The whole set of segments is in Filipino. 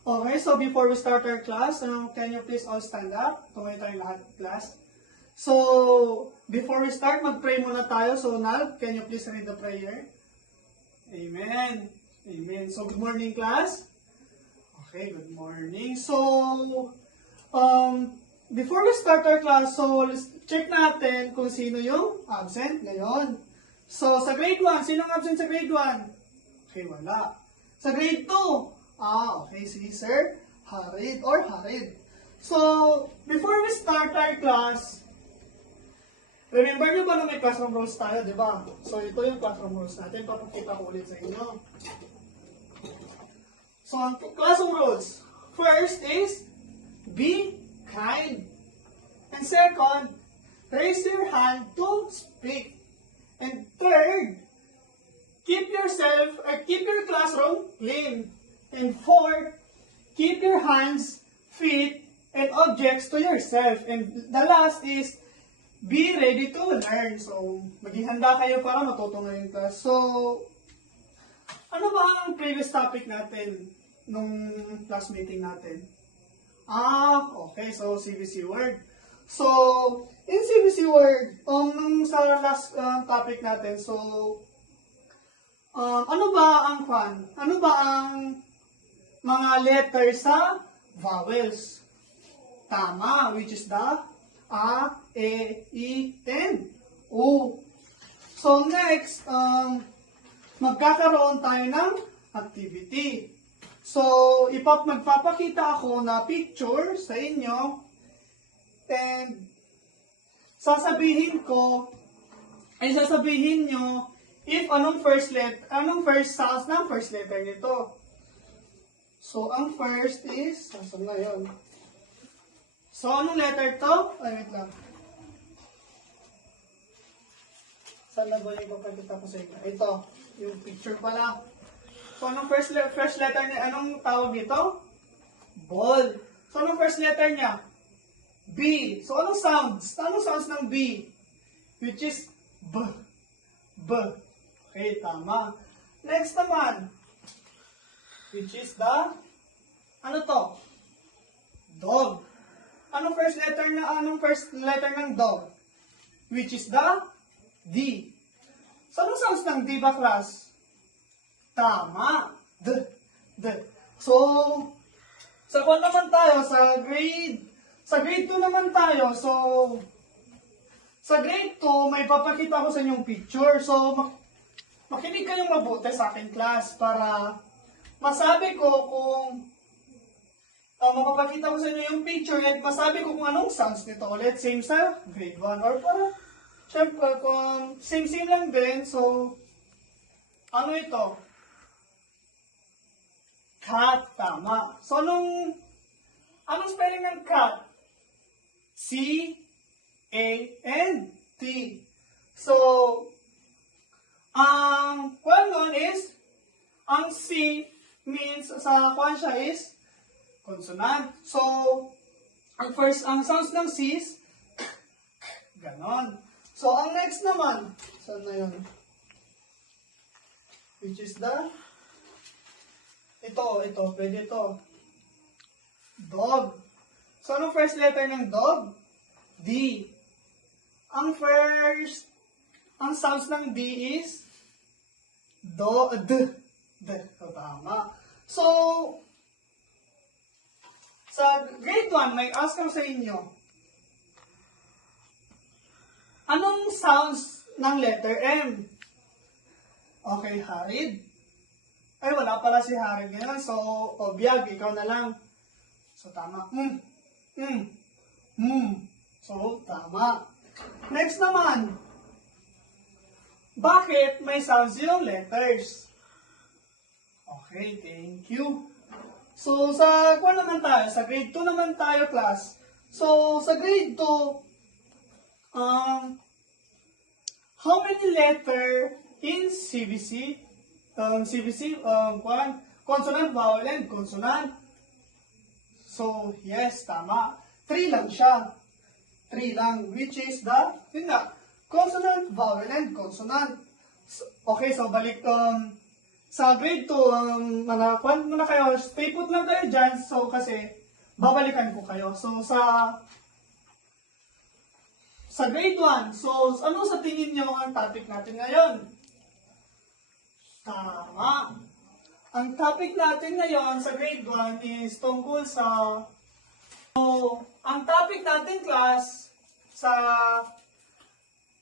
Okay, so before we start our class, can you please all stand up? Tumayo tayong lahat class. So, before we start, mag-pray muna tayo. So, Nal, can you please read the prayer? Amen. Amen. So, good morning, class. Okay, good morning. So, before we start our class, so let's check natin kung sino yung absent ngayon. So, sa grade 1, sinong absent sa grade 1? Okay, wala. Sa grade 2, okay, si Sir Harid or Harid. So, before we start our class, remember nyo ba na may classroom rules tayo, di ba? So, ito yung classroom rules natin. Papakita ko ulit sa inyo. So, ang classroom rules. First is, be kind. And second, raise your hand to speak. And third, keep your classroom clean. And fourth, keep your hands, feet, and objects to yourself. And the last is, be ready to learn. So, maging handa kayo para matuto ngayon class. So, ano ba ang previous topic natin nung class meeting natin? Okay. So, CVC word. So, in CVC word, nung sa last topic natin, so, ano ba ang mga letters sa vowels? Tama, which is the A, E, I, and O. So next, magkakaroon tayo ng activity. So, magpapakita ako na picture sa inyo and sasabihin nyo if anong first sounds ng first letter nito. So, ang first is, saan na yun? So, anong letter to? Ay, wait lang. Saan na ba yung papakita ko sa inyo? Ito, yung picture pala. So, anong first letter niya? Anong tawag dito? Ball. So, anong first letter niya? B. So, anong sounds? Anong sounds ng B? Which is B. B. Okay, tama. Next naman. Which is the, ano to? Dog. Anong first letter ng dog? Which is the D. So, anong sounds ng D ba, class? Tama. D. So, sa kwan naman tayo, sa grade 2 naman tayo. So, sa grade 2, may papakita ko sa inyong picture. So, makinig kayong mabuti sa akin, class, para masabi ko kung mapapakita ko sa inyo yung picture at masabi ko kung anong sounds nito ulit. Same sa grade 1. Or para, syempre, kung same lang din. So, ano ito? Cat. Tama. So, anong spelling ng cat? C-A-N-T. So, ang one is, ang C means, sa kwan siya is, consonant. So, ang sounds ng C is, ganon. So, ang next naman, saan na yun? Which is the, ito, pwede ito. Dog. So, anong first letter ng dog? D. Ang sounds ng D is, D. So, tama. So, sa grade 1, may ask ko sa inyo, anong sounds ng letter M? Okay, Harid. Ay, wala pala si Harid ngayon. So, Biag, ikaw na lang. So, tama. So, tama. Next naman, bakit may sounds yung letters? Okay, thank you. So, sa grade 2 naman tayo, class. So, sa grade 2, how many letter in CVC? Consonant, vowel, and consonant. So, yes, tama. 3 lang siya. 3 lang, which is the, consonant, vowel, and consonant. Okay, so balik, sa grade 2, manakuan muna kayo, stay put lang kayo dyan, so kasi babalikan ko kayo. So sa grade 1, so ano sa tingin nyo ang topic natin ngayon? Tama! Ang topic natin ngayon sa grade 1 is tungkol sa... So, ang topic natin class sa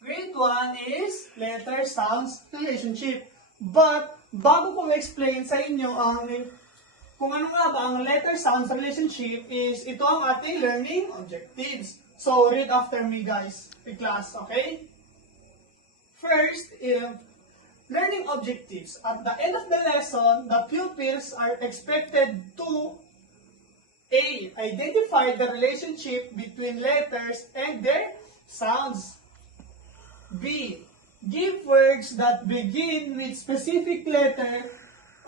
grade 1 is letter sounds relationship. But, bago ko explain sa inyo kung ano nga ba ang letter sounds relationship is ito ang ating learning objectives. So, read after me guys, in class, okay? First, learning objectives. At the end of the lesson, the pupils are expected to A. Identify the relationship between letters and their sounds. B. Give words that begin with specific letter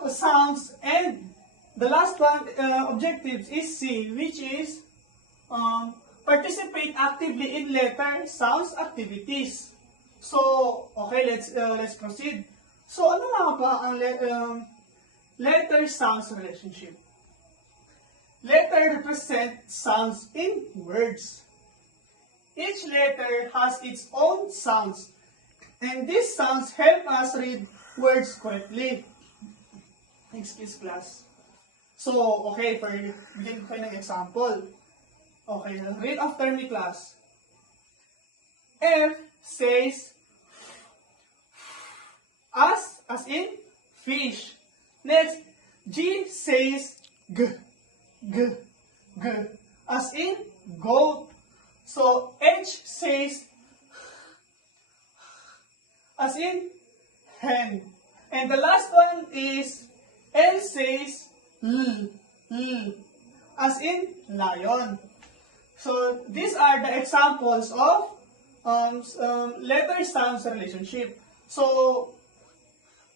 or sounds. And the last one, objectives is C, which is participate actively in letter sounds activities. So, okay, let's proceed. So, ano nga ba ang letter sounds relationship? Letter represent sounds in words. Each letter has its own sounds, and these sounds help us read words correctly. Excuse class. So, okay, bigyan ko kayo ng example. Okay, read after me class. F says as in fish. Next, G says g as in goat. So H says as in hen. And the last one is L says l as in lion. So these are the examples of letter sounds relationship. So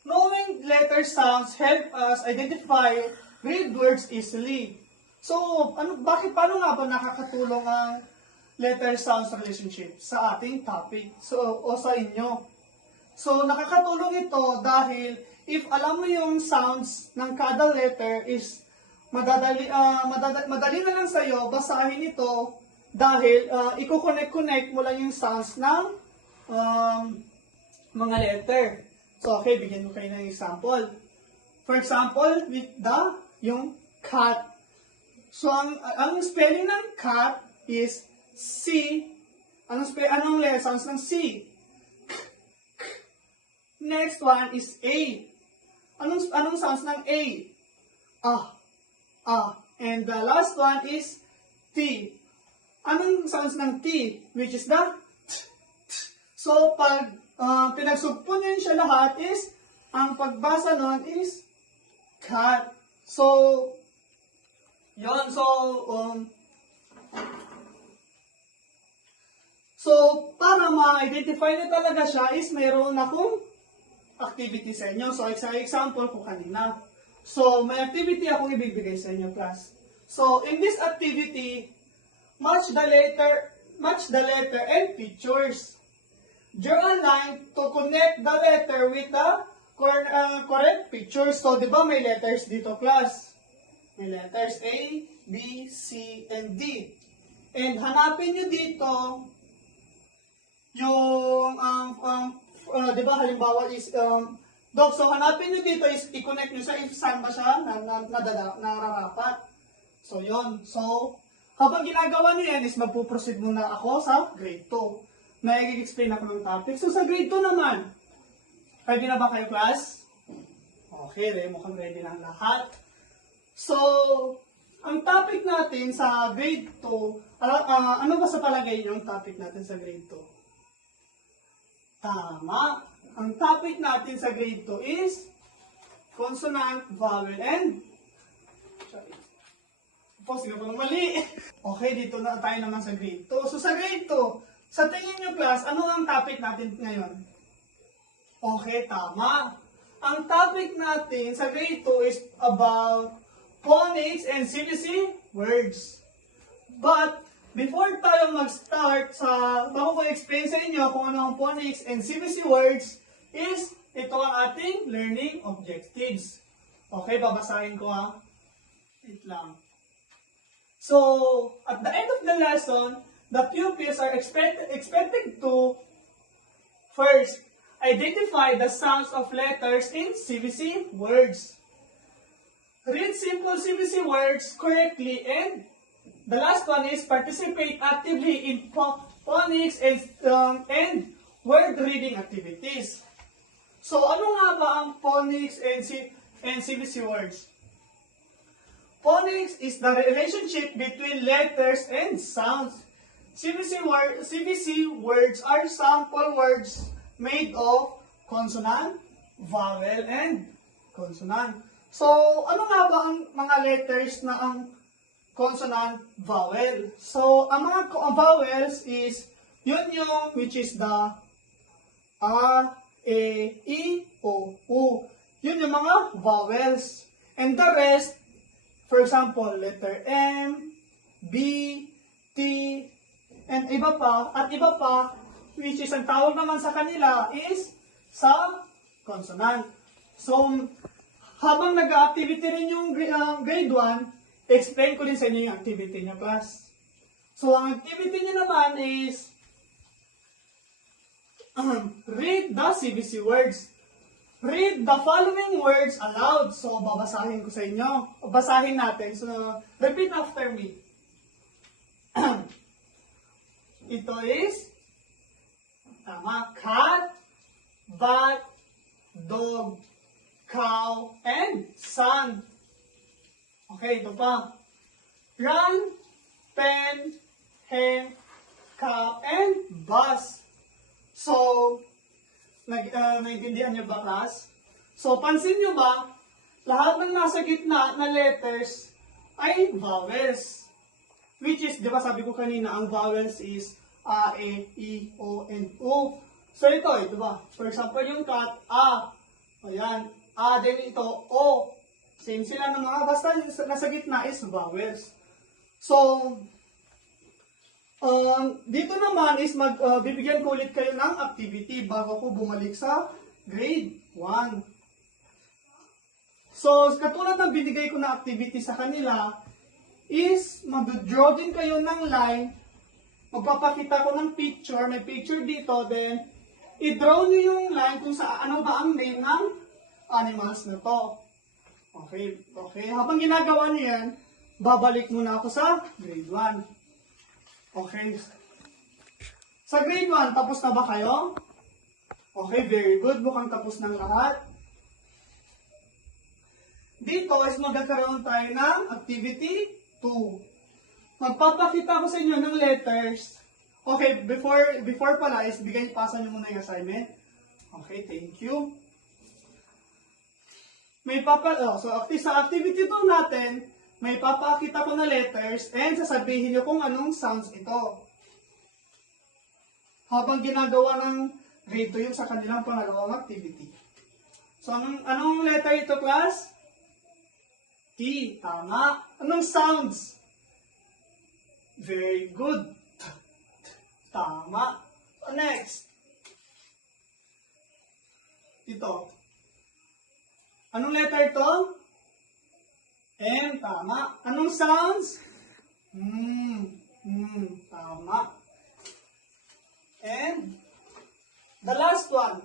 knowing letter sounds help us identify read words easily. So paano nga ba nakakatulong ang letter sounds relationship sa ating topic o sa inyo? So nakakatulong ito dahil if alam mo yung sounds ng kada letter is madali na lang sa'yo basahin ito dahil i-connect mo lang yung sounds ng mga letter. So, okay, bigyan ko kayo ng example. For example, with yung cat. So, ang spelling ng cat is C. Anong sounds ng C? Next one is A. Anong sounds ng A? And the last one is T. Anong sounds ng T? Which is the T. So, pag pinagsugpo niyo siya lahat is, ang pagbasa nun is cat. So, yun. So, para ma-identify na talaga siya is mayroon akong activity sa inyo. So, example ko kanina. So, may activity akong ibibigay sa inyo, class. So, in this activity, match the letter and pictures. Draw a line to connect the letter with the correct pictures. So, di ba may letters dito, class? May letters A, B, C, and D. And hanapin nyo dito yung, di ba, halimbawa is, so hanapin nyo dito is i-connect nyo sa if saan ba siya nararapat. So, yun. So, habang ginagawa nyo yan is magpuproceed muna ako sa grade 2. May explain ako ng topic. So, sa grade 2 naman, ready na ba kayo, class? Okay, mukhang ready na lahat. So, ang topic natin sa grade 2, ano ba sa palagay niyo ang topic natin sa grade 2? Tama. Ang topic natin sa grade 2 is consonant, vowel, and... Sino pa mali? Okay, dito na tayo naman sa grade 2. So, sa grade 2, sa tingin nyo, class, ano ang topic natin ngayon? Okay, tama. Ang topic natin sa grade 2 is about phonics and CBC words. But, before tayo mag-start bago ko explain sa inyo kung ano ang phonics and CBC words, is ito ang ating learning objectives. Okay, babasahin ko ha. Wait lang. So, at the end of the lesson, the pupils are expected to first identify the sounds of letters in CVC words. Read simple CVC words correctly, and the last one is participate actively in phonics and word reading activities. So, ano nga ba ang phonics and CVC words? Phonics is the relationship between letters and sounds. CVC words are sample words made of consonant, vowel, and consonant. So, ano nga ba ang mga letters na ang consonant, vowel? So, ang mga vowels is, yun yung which is the A, E, I, O, U. Yun yung mga vowels. And the rest, for example, letter M, B, T, and iba pa, which is ang tawag naman sa kanila is sa consonant. So, habang nag-activity rin yung grade 1, explain ko din sa inyo yung activity niya, class. So, ang activity niya naman is read the CVC words. Read the following words aloud. So, babasahin ko sa inyo. Basahin natin. So, repeat after me. Ito is tama, cat, bat, dog, cow, and sun. Okay, ito pa. Run, pen, hen, cup, and bus. So, naiintindihan niyo ba, class? So, pansin niyo ba, lahat ng nasa gitna na letters ay vowels. Which is, di ba sabi ko kanina, ang vowels is A, E, I, O, and U. So, ito ba? For example, yung cat, A. Ayan. A, then ito, O. Same sila ng mga, basta nasa gitna is vowels. So, dito naman is bibigyan ko ulit kayo ng activity bago ko bumalik sa grade 1. So, katulad ng binigay ko na activity sa kanila, is mag-draw din kayo ng line, magpapakita ko ng picture, may picture dito, then i-draw nyo yung line kung sa ano ba ang name ng animals na to. Okay. Habang ginagawa nyo yan, babalik muna ako sa grade 1. Okay. Sa grade 1, tapos na ba kayo? Okay, very good. Mukhang tapos ng lahat. Dito is magkakaroon tayo ng activity 2. Magpapakita ko sa inyo ng letters. Okay, before pala is pasa nyo muna yung assignment. Okay, thank you. Sa activity 2 natin, may papakita ko na letters and sasabihin nyo kung anong sounds ito. Habang ginagawa ng grade 2 yung sa kanilang pangalawang activity. So, anong letter ito, class? T. Tama. Anong sounds? Very good. Tama. So, next. Ito. Anong letter ito? M. Tama. Anong sounds? Tama. And the last one.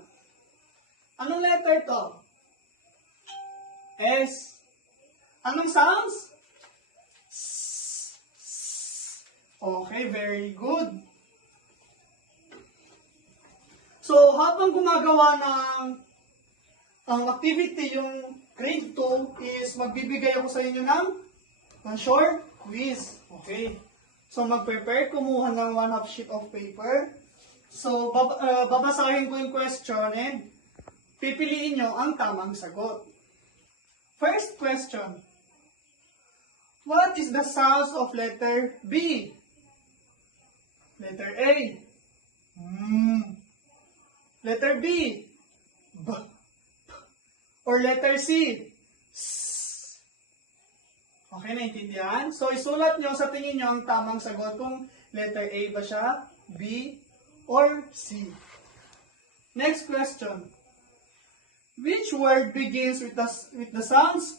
Anong letter ito? S. Anong sounds? Okay, very good. So, habang gumagawa ng activity yung grade 2 is magbibigay ako sa inyo ng short quiz. Okay. So, mag-prepare, kumuha ng 1/2 sheet of paper. So, babasahin ko yung question and pipiliin nyo ang tamang sagot. First question. What is the sounds of letter B? Letter A. Letter B. B. Or letter C. S. Okay, naintindihan? So, isulat nyo sa tingin nyo ang tamang sagot kung letter A ba siya, B, or C. Next question. Which word begins with the sounds?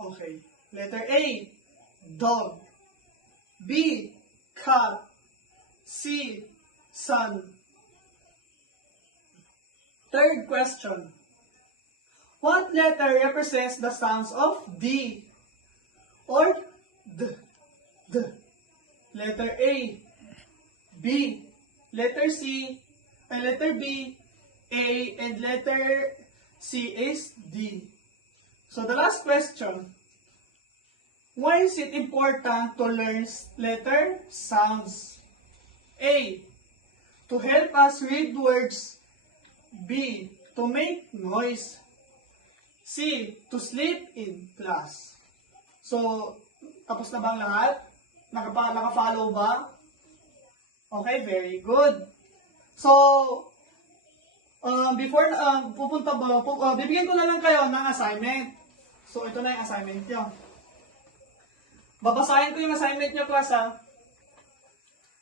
Okay. Letter A, dog. B, cat. C, sun. Third question. What letter represents the sounds of D or D? D. Letter A, B. Letter C, and letter B, A, and letter C is D. So the last question. Why is it important to learn letter sounds? A, to help us read words. B, to make noise. C, to sleep in class. So, tapos na bang lahat? Nakafollow ba? Okay, very good. So, bibigyan ko na lang kayo ng assignment. So, ito na yung assignment nyo. Babasahin ko yung assignment nyo, class, ha?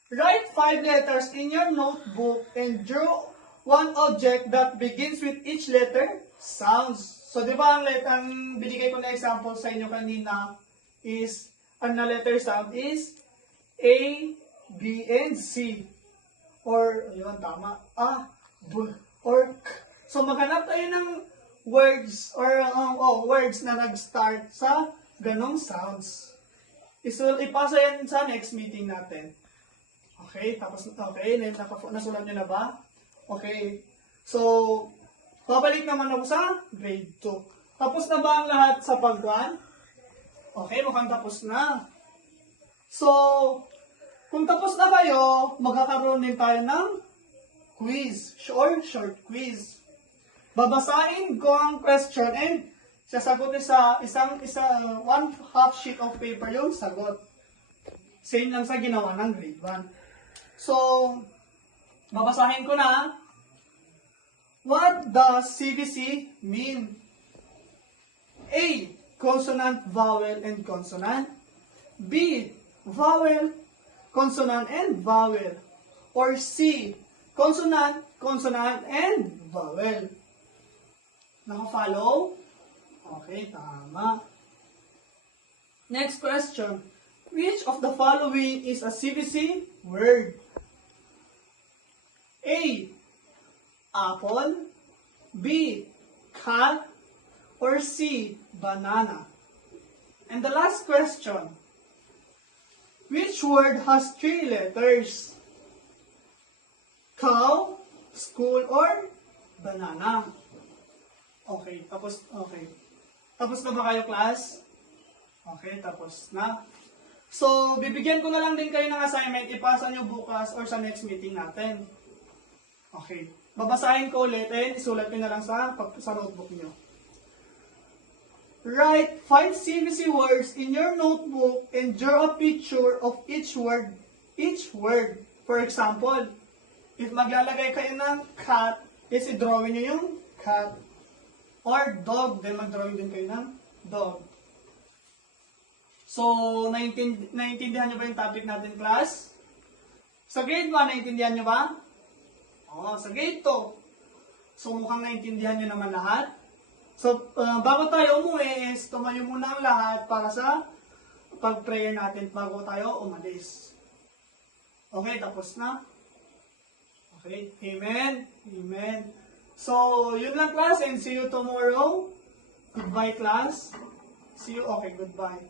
Write 5 letters in your notebook and draw one object that begins with each letter sounds. So, di ba ang binigay ko na example sa inyo kanina is, ang na letter sound is A, B, and C. Or, yun, tama. A, B, or K. So, maghanap tayo ng words or words na nag-start sa ganong sounds. Ipasa yan sa next meeting natin. Okay, tapos, okay, nasulat nyo na ba? Okay, so, babalik naman ako sa grade 2. Tapos na ba ang lahat sa pag-1? Okay, mukhang tapos na. So, kung tapos na kayo, magkakaroon din tayo ng quiz, or short quiz. Babasahin ko ang question and sasagutin sa one half sheet of paper yung sagot. Same lang sa ginawa ng grade 1. So, babasahin ko na. What does CVC mean? A, consonant, vowel, and consonant. B, vowel, consonant, and vowel. Or C, consonant, consonant, and vowel. Naka-follow? Okay, tama. Next question. Which of the following is a CVC word? A, apple. B, cat. Or C, banana. And the last question. Which word has 3 letters? Cow, school, or banana? Okay, tapos na ba kayo, class? Okay, tapos na. So, bibigyan ko na lang din kayo ng assignment, ipasa nyo bukas or sa next meeting natin. Okay, babasahin ko ulit and isulat nyo na lang sa notebook nyo. Write 5 CVC words in your notebook and draw a picture of each word. For example, if maglalagay kayo ng cat, is i-drawing nyo yung cat. Or dog, then mag-drawing din kayo ng dog. So, naiintindihan nyo ba yung topic natin, class? Sa grade 1, naiintindihan nyo ba? Oo, sa grade 2. So, mukhang naiintindihan nyo naman lahat. So, bago tayo umuwi, is tumayo muna ang lahat para sa pag-prayer natin bago tayo umalis. Okay, tapos na? Okay, amen? Amen. So, yun lang, class, and see you tomorrow. Goodbye, class. See you. Okay, goodbye.